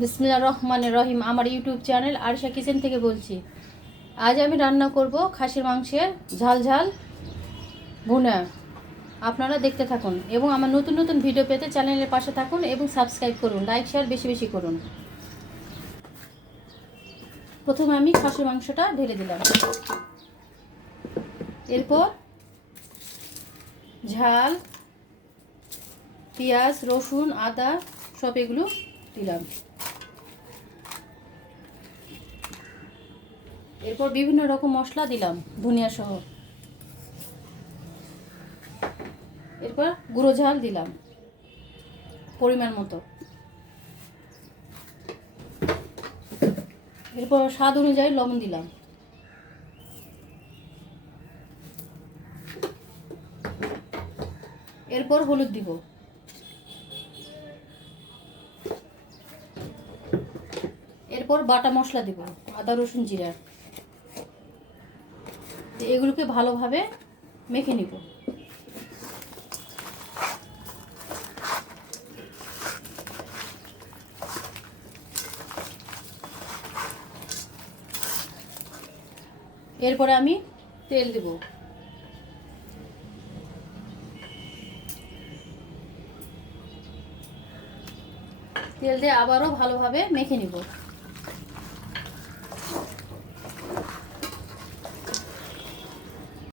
বিসমিল্লা রহমান রহিম, আমার YouTube channel ARSA kitchen থেকে বলছি। আজ আমি রান্না করব খাসির মাংসের ঝাল ঝাল ভুনা। আপনারা দেখতে থাকুন এবং আমার নতুন নতুন ভিডিও পেতে চ্যানেলের পাশে থাকুন এবং সাবস্ক্রাইব করুন, লাইক, শেয়ার বেশি বেশি করুন। প্রথমে আমি খাসির মাংসটা ঢেলে দিলাম। এরপর ঝাল, পেঁয়াজ, রসুন, আদা সব এগুলো দিলাম। এরপর বিভিন্ন রকম মশলা দিলাম, ধনিয়া সহ। এরপর গুঁড়ো ঝাল দিলাম, পরিমাণ মতো। এরপর স্বাদ অনুযায়ী লবণ দিলাম। এরপর হলুদ দিব। এরপর বাটা মশলা দিব, আদা রসুন জিরা। এগুলোকে ভালোভাবে মেখে নিব। এরপরে আমি তেল দেব। তেল দিয়ে আবারও ভালোভাবে মেখে নিব।